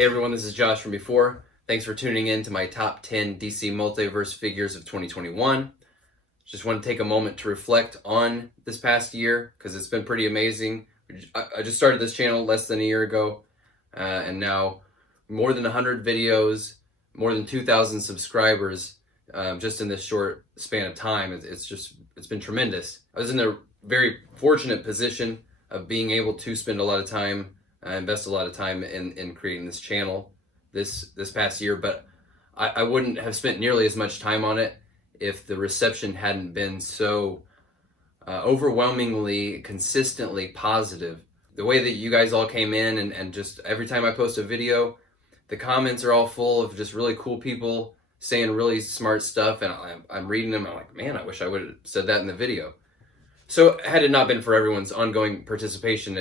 Hey everyone, this is Josh from before. Thanks for tuning in to my top 10 DC Multiverse figures of 2021. Just want to take a moment to reflect on this past year because it's been pretty amazing. I just started this channel less than a year ago, and now more than 100 videos, more than 2,000 subscribers just in this short span of time. It's been tremendous. I was in a very fortunate position of being able to spend a lot of time, invest a lot of time in creating this channel this past year, but I wouldn't have spent nearly as much time on it if the reception hadn't been so overwhelmingly, consistently positive. The way that you guys all came in and just every time I post a video, the comments are all full of just really cool people saying really smart stuff, and I'm reading them. I'm like, man, I wish I would have said that in the video. So had it not been for everyone's ongoing participation,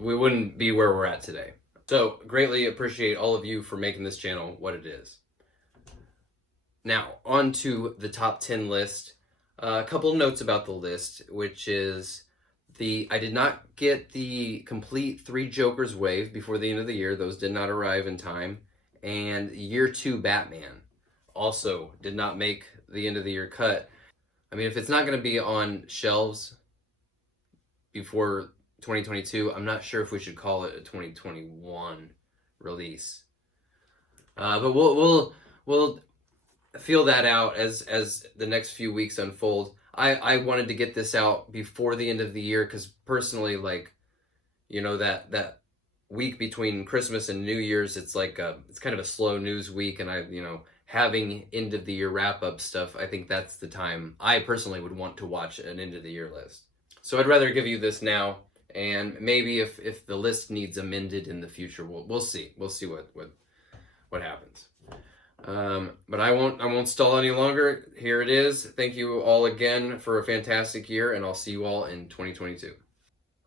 we wouldn't be where we're at today. So greatly appreciate all of you for making this channel what it is. Now, on to the top 10 list. A couple of notes about the list, which is I did not get the complete 3 Jokers wave before the end of the year. Those did not arrive in time. And year 2 Batman also did not make the end of the year cut. I mean, if it's not going to be on shelves before 2022, I'm not sure if we should call it a 2021 release. But we'll feel that out as the next few weeks unfold. I wanted to get this out before the end of the year because personally, like, you know, that week between Christmas and New Year's, it's kind of a slow news week, and having end of the year wrap up stuff, I think that's the time I personally would want to watch an end of the year list. So I'd rather give you this now, and maybe if the list needs amended in the future, we'll see what happens. But I won't stall any longer. Here it is. Thank you all again for a fantastic year, and I'll see you all in 2022.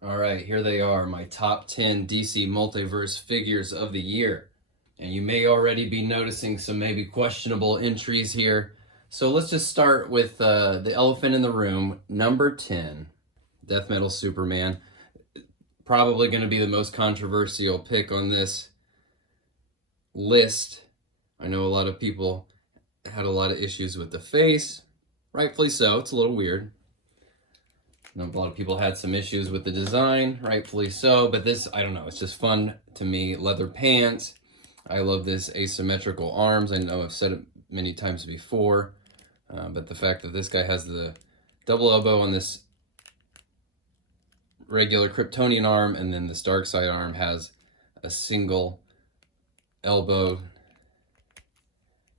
All right, here they are, my top 10 DC Multiverse figures of the year. And you may already be noticing some maybe questionable entries here. So let's just start with the elephant in the room, number 10, Death Metal Superman. Probably going to be the most controversial pick on this list. I know a lot of people had a lot of issues with the face. Rightfully so. It's a little weird. I know a lot of people had some issues with the design. Rightfully so. But this, I don't know. It's just fun to me. Leather pants. I love this asymmetrical arms. I know I've said it many times before. But the fact that this guy has the double elbow on this regular Kryptonian arm, and then this dark side arm has a single elbow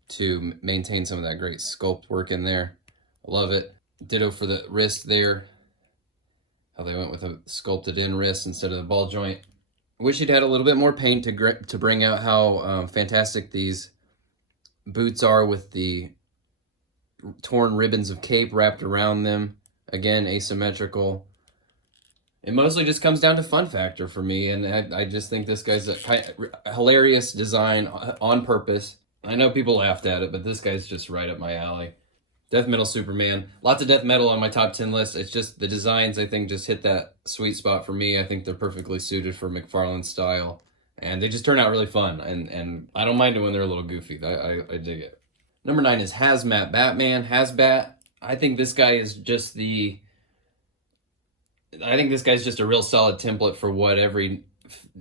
to maintain some of that great sculpt work in there. I love it. Ditto for the wrist there. How they went with a sculpted in wrist instead of the ball joint. Wish he'd had a little bit more paint to bring out how fantastic these boots are with the torn ribbons of cape wrapped around them. Again, asymmetrical. It mostly just comes down to fun factor for me, and I just think this guy's a hilarious design on purpose. I know people laughed at it, but this guy's just right up my alley. Death Metal Superman. Lots of death metal on my top 10 list. It's just the designs, I think, just hit that sweet spot for me. I think they're perfectly suited for McFarlane style, and they just turn out really fun, and I don't mind it when they're a little goofy. I dig it. Number 9 is Hazmat Batman. Hazbat. I think this guy is just a real solid template for what every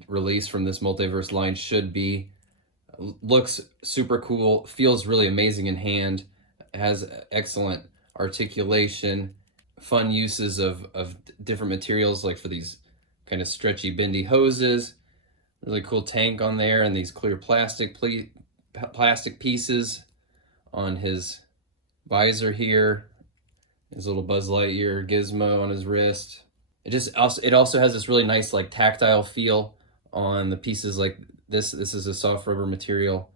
release from this multiverse line should be. Looks super cool, feels really amazing in hand, has excellent articulation, fun uses of different materials, like for these kind of stretchy, bendy hoses. Really cool tank on there, and these clear plastic pieces on his visor here. His little Buzz Lightyear gizmo on his wrist. It also has this really nice like tactile feel on the pieces like this. This is a soft rubber material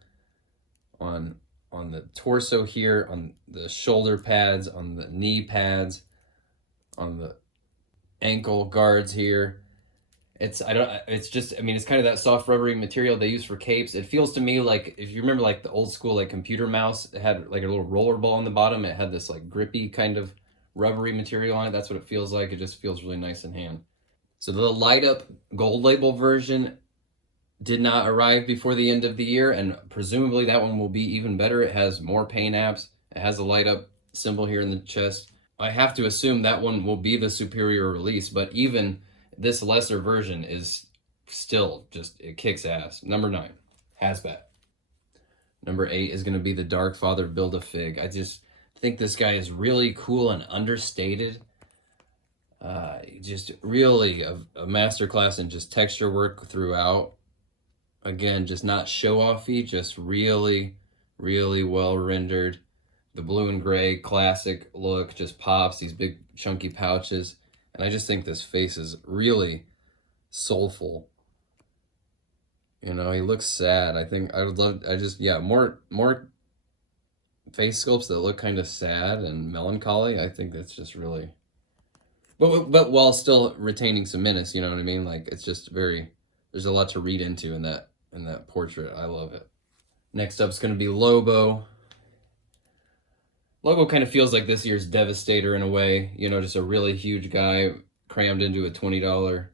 on the torso here, on the shoulder pads, on the knee pads, on the ankle guards here. It's kind of that soft rubbery material they use for capes. It feels to me like, if you remember like the old school like computer mouse, it had like a little roller ball on the bottom. It had this like grippy kind of rubbery material on it. That's what it feels like. It just feels really nice in hand. So the light up gold label version did not arrive before the end of the year, and presumably that one will be even better. It has more paint apps. It has a light up symbol here in the chest. I have to assume that one will be the superior release, but even this lesser version is still just, it kicks ass. Number 9, Hasbat. Number 8 is going to be the Dark Father Build-A-Fig. I just think this guy is really cool and understated. Just really a masterclass in just texture work throughout. Again, just not show-offy, just really, really well rendered. The blue and gray classic look just pops, these big chunky pouches. And I just think this face is really soulful. You know, he looks sad. I think I would love, more face sculpts that look kind of sad and melancholy. I think that's just really, but while still retaining some menace, you know what I mean? Like, it's just very, there's a lot to read into in that portrait. I love it. Next up is going to be Lobo. Lobo kind of feels like this year's Devastator in a way, you know, just a really huge guy crammed into a $20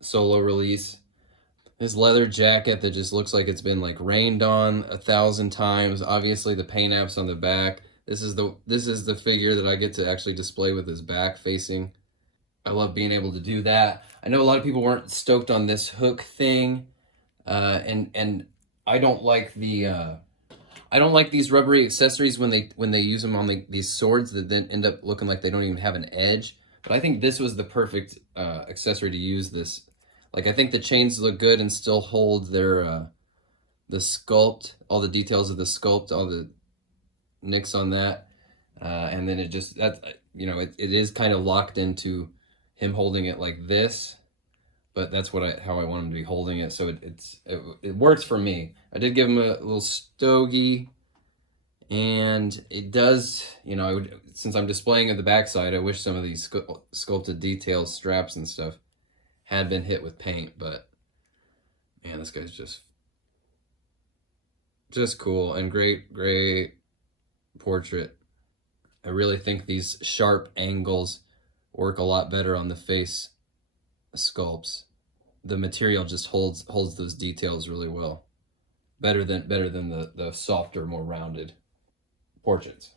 solo release. His leather jacket that just looks like it's been like rained on 1,000 times. Obviously the paint apps on the back. This is the figure that I get to actually display with his back facing. I love being able to do that. I know a lot of people weren't stoked on this hook thing, and I don't like these rubbery accessories when they use them on these swords that then end up looking like they don't even have an edge. But I think this was the perfect accessory to use this. Like, I think the chains look good and still hold their the sculpt, all the details of the sculpt, all the nicks on that, and then it just, that, you know, it is kind of locked into him holding it like this, but that's how I want him to be holding it. So it works for me. I did give him a little stogie, and it does, you know, since I'm displaying at the backside, I wish some of these sculpted details, straps and stuff had been hit with paint, but man, this guy's just cool and great portrait. I really think these sharp angles work a lot better on the face sculpts. The material just holds those details really well. Better than the softer, more rounded portraits.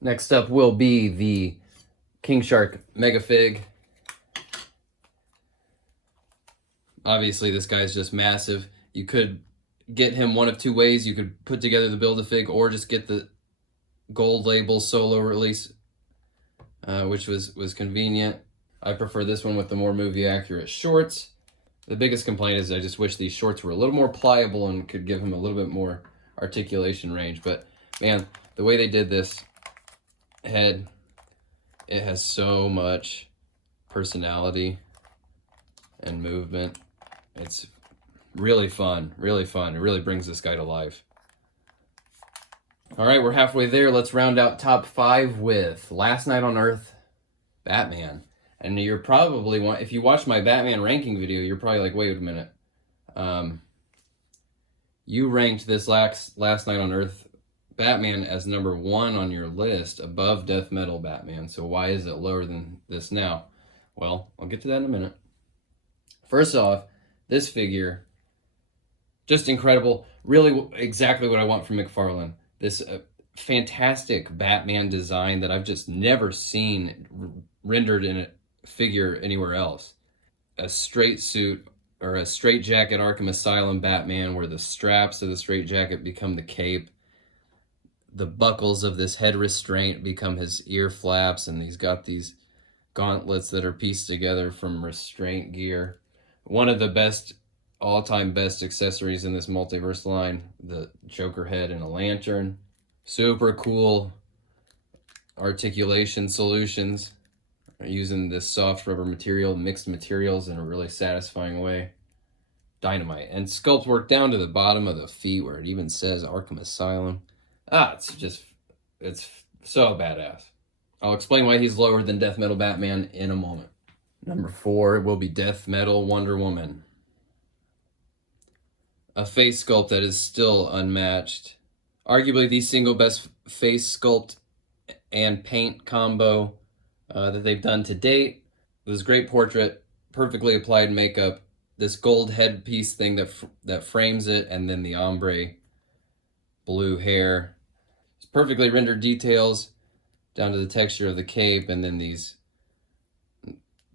Next up will be the King Shark Mega Fig. Obviously, this guy's just massive. You could get him one of two ways. You could put together the Build-A-Fig or just get the gold label solo release, which was convenient. I prefer this one with the more movie accurate shorts. The biggest complaint is I just wish these shorts were a little more pliable and could give him a little bit more articulation range. But man, the way they did this head, it has so much personality and movement. It's really fun, really fun. It really brings this guy to life. All right, we're halfway there. Let's round out top 5 with Last Night on Earth, Batman. And you're probably, if you watch my Batman ranking video, you're probably like, wait a minute. You ranked this Last Night on Earth Batman as number 1 on your list above Death Metal Batman. So why is it lower than this now? Well, I'll get to that in a minute. First off, this figure, just incredible. Really exactly what I want from McFarlane. This fantastic Batman design that I've just never seen rendered in a figure anywhere else. A straight suit or a straight jacket Arkham Asylum Batman where the straps of the straight jacket become the cape. The buckles of this head restraint become his ear flaps, and he's got these gauntlets that are pieced together from restraint gear. One of the best, all-time best accessories in this multiverse line, the Joker head and a lantern. Super cool articulation solutions using this soft rubber material, mixed materials in a really satisfying way. Dynamite. And sculpt work down to the bottom of the feet where it even says Arkham Asylum. It's so badass. I'll explain why he's lower than Death Metal Batman in a moment. Number 4 will be Death Metal Wonder Woman. A face sculpt that is still unmatched. Arguably the single best face sculpt and paint combo that they've done to date. It was a great portrait, perfectly applied makeup, this gold headpiece thing that frames it, and then the ombre blue hair. It's perfectly rendered details down to the texture of the cape, and then these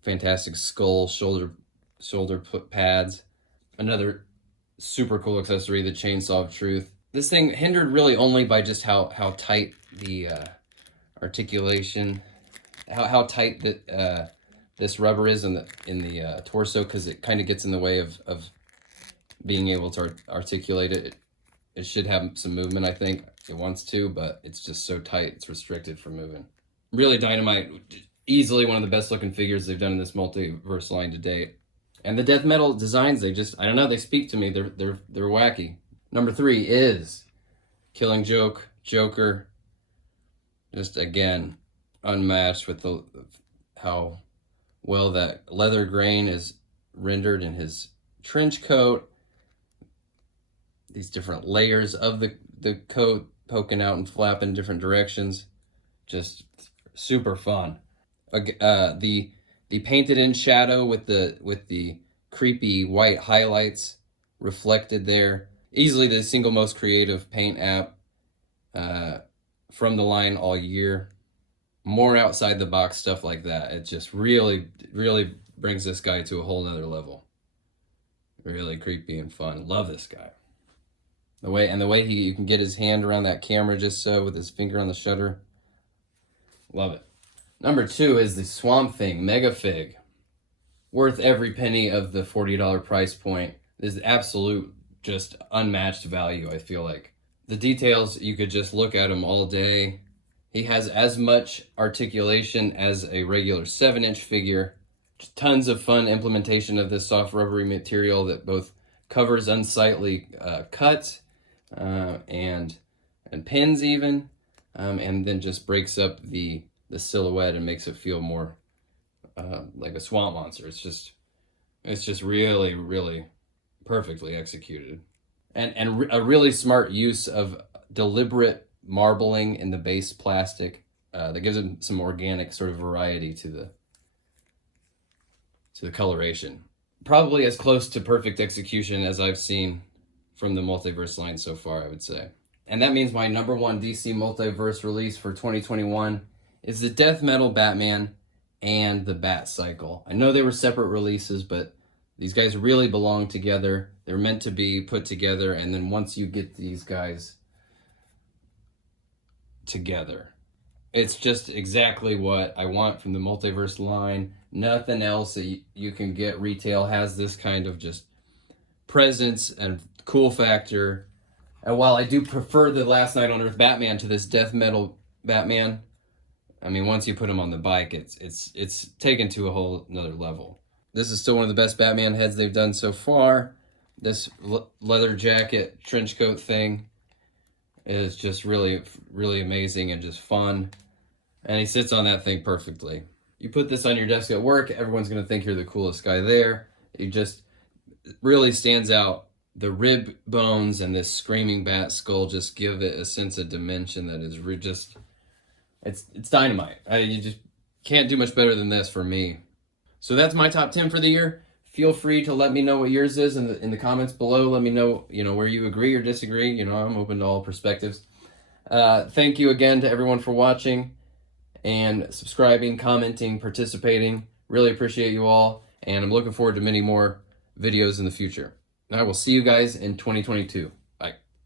fantastic skull shoulder pads. Another super cool accessory, the chainsaw of truth. This thing hindered really only by just how tight the articulation, how tight that this rubber is in the torso, because it kind of gets in the way of being able to articulate it. It should have some movement, I think. It wants to, but it's just so tight, it's restricted from moving. Really dynamite. Easily one of the best looking figures they've done in this multiverse line to date. And the death metal designs, they just, I don't know, they speak to me. They're wacky. Number 3 is Killing Joke, Joker. Just again, unmatched with how well that leather grain is rendered in his trench coat. These different layers of the coat poking out and flapping in different directions. Just super fun. The painted in shadow with the creepy white highlights reflected there. Easily the single most creative paint app from the line all year. More outside the box stuff like that. It just really brings this guy to a whole nother level. Really creepy and fun. Love this guy. The way you can get his hand around that camera just so with his finger on the shutter. Love it. Number 2 is the Swamp Thing Mega Fig. Worth every penny of the $40 price point. This is absolute, just unmatched value, I feel like. The details, you could just look at him all day. He has as much articulation as a regular 7-inch figure. Just tons of fun implementation of this soft rubbery material that both covers unsightly cuts and pins even, and then just breaks up the silhouette and makes it feel more like a swamp monster. It's just really perfectly executed, and a really smart use of deliberate marbling in the base plastic that gives it some organic sort of variety to the coloration. Probably as close to perfect execution as I've seen from the Multiverse line so far, I would say. And that means my number 1 DC Multiverse release for 2021 is the Death Metal Batman and the Bat Cycle. I know they were separate releases, but these guys really belong together. They're meant to be put together, and then once you get these guys together, it's just exactly what I want from the Multiverse line. Nothing else that you can get retail has this kind of just presence and cool factor. And while I do prefer the Last Night on Earth Batman to this Death Metal Batman, I mean, once you put him on the bike, it's taken to a whole another level. This is still one of the best Batman heads they've done so far. This leather jacket trench coat thing is just really amazing and just fun. And he sits on that thing perfectly. You put this on your desk at work, everyone's going to think you're the coolest guy there. It just really stands out. The rib bones and this screaming bat skull just give it a sense of dimension that is just, it's dynamite. You just can't do much better than this for me. So that's my top 10 for the year. Feel free to let me know what yours is in the comments below. Let me know, where you agree or disagree. I'm open to all perspectives. Thank you again to everyone for watching and subscribing, commenting, participating. Really appreciate you all, and I'm looking forward to many more videos in the future. I will see you guys in 2022.